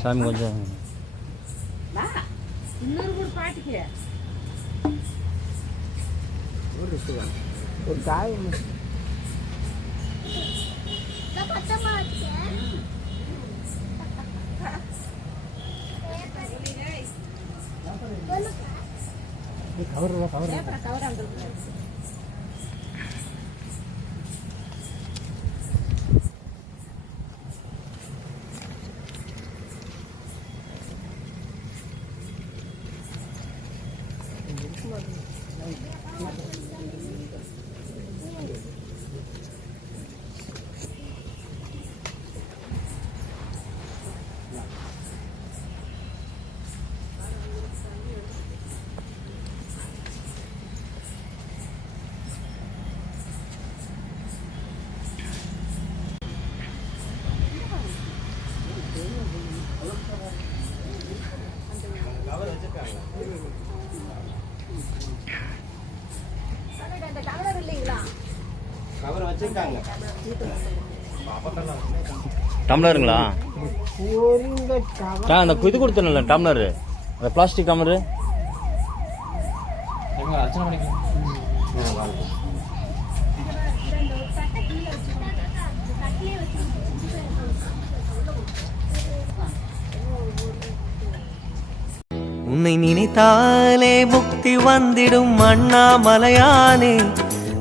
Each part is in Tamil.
சாமி கொஞ்சம் ஒரு காயம் கவர் கவர் கவர் அங்கே அந்த டம்ளருங்களா? ஆ அந்த இது கொடுத்தோம்ல டம்ளரு. அந்த பிளாஸ்டிக் டம்ளரு. உன்னை நினைத்தாலே முக்தி வந்திடும் அண்ணாமலையானே.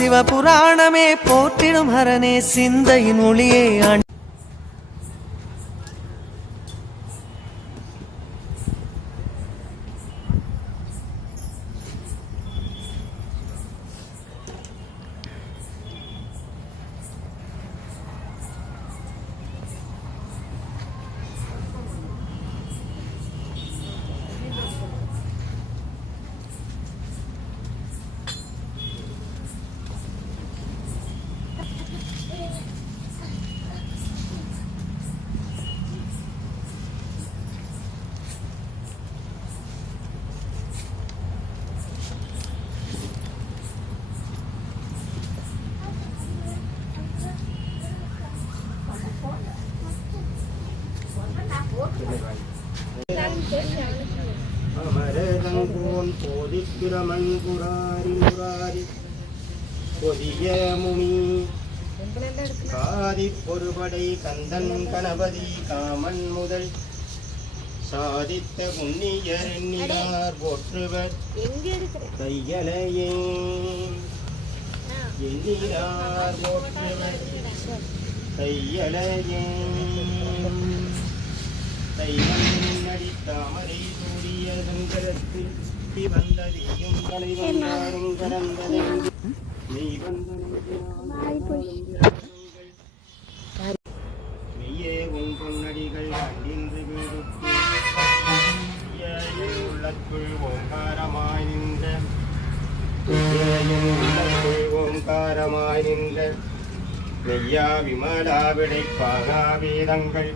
சிவபுராணமே போற்றிடும் ஹரனே சிந்தையின் ஒளியே அமரதங்கோன் போதிப்பிரமன் புராரி முராரி பொதிய முனி காதி பொறுபடை கந்தன் கணபதி காமன் முதல் சாதித்த புண்ணியர் எண்ணினார் போற்றுவர் கையலையே எண்ணினார் போற்றுவர் கையலையே தைவன்னடி தாமரை சூடிய சங்கரத்தில் நீ வந்ததையும் கலை வந்தாரும் மெய்யே உன் பொன்னடிகள் கண்டின்று வீடுக்கு உள்ளத்துள் ஓங்காரமாய் நின்ற உள்ளத்துள் ஓங்காரமாய் நின்ற மெய்யா விமலா விடைப்பாகா வேதங்கள்.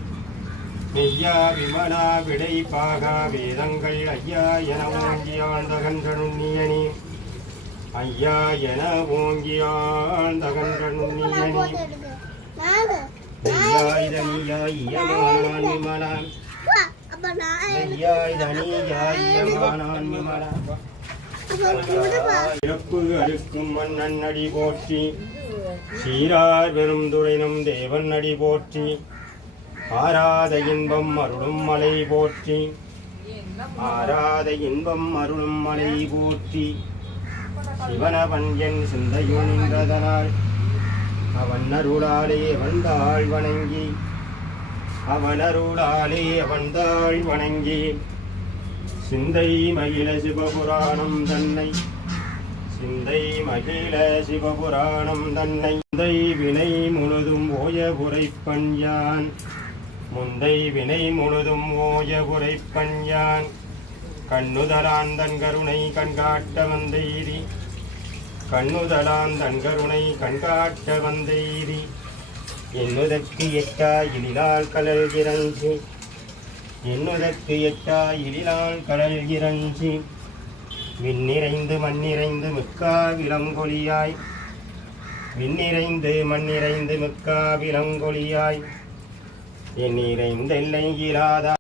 மெய்யா விமலா விடைப்பாகா வேதங்கள் ஐயா என ஓங்கி ஆழ்ந்தகன்ற நுண்ணியனி ஐயா என ஓங்கி ஆழ்ந்தகன்ற நுண்ணியனி மெய்யாய் தனியாய் இயமானான் விமலான் மெய்யாய் தனியாய் இயமானான் விமலான் இறப்பு அறுக்கும் மன்னன் அடி போற்றி. சீரார் வெறும் துறைனும் தேவன் அடி போற்றி. ஆராத இன்பம் அருளும் மலை போற்றி. ஆராத இன்பம் அருளும் மலை போற்றி. சிவனவன் என் சிந்தையுள் அவன் அருளாலே வந்தாள் வணங்கி. அவன் அருளாலே வந்தாள் வணங்கி. சிந்தை மகிழ சிவபுராணம் தன்னை. சிந்தை மகிழ சிவபுராணம் தன்னை. சிந்தை வினை முழுதும் ஓய உரைப்பன் யான். முந்தை வினை முழுதும் ஓய உரைப்பன் யான் கண்ணுதலான் கருணை கண்காட்ட வந்தெய்தி. கண்ணுதலாந்தன் கருணை கண்காட்ட வந்தெய்தி. என்னுதற்கு எட்டா இலிலால் கடல் இறஞ்சி. என்னுதற்கு எட்டா இலிலால் கடல் இறஞ்சி. விண்ணிறைந்து மண்ணிறைந்து மிக்கா விலங்கொலியாய் விண்ணிறைந்து மண்ணிறைந்து மிக்கா விலங்கொலியாய் என் நிறைந்த எல்லை